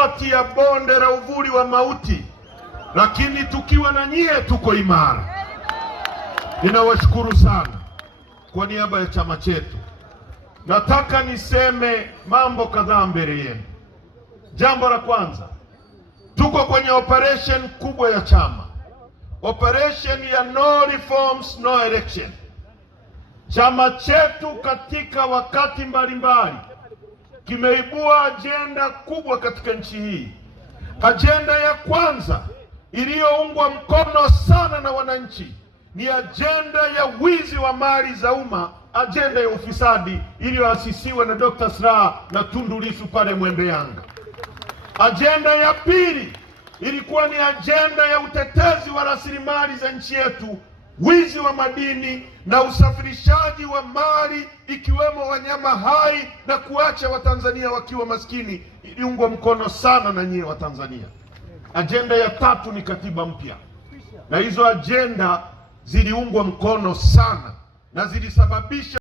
katikati ya bonde la uvuli wa mauti, lakini tukiwa na nyie tuko imara. Ninawashukuru sana kwa niaba ya chama chetu. Nataka niseme mambo kadhaa mbele yenu. Jambo la kwanza, tuko kwenye operation kubwa ya chama, operation ya no reforms no election. Chama chetu katika wakati mbalimbali kimeibua ajenda kubwa katika nchi hii. Ajenda ya kwanza iliyoungwa mkono sana na wananchi ni ajenda ya wizi wa mali za umma, ajenda ya ufisadi iliyoasisiwa na Dr. Slaa na Tundu Lissu pale Mwembe Yanga. Ajenda ya pili ilikuwa ni ajenda ya utetezi wa rasilimali za nchi yetu, wizi wa madini na usafirishaji wa mali ikiwemo wanyama hai na kuacha Watanzania wakiwa maskini, iliungwa mkono sana na nyie Watanzania. Ajenda ya tatu ni katiba mpya, na hizo ajenda ziliungwa mkono sana na zilisababisha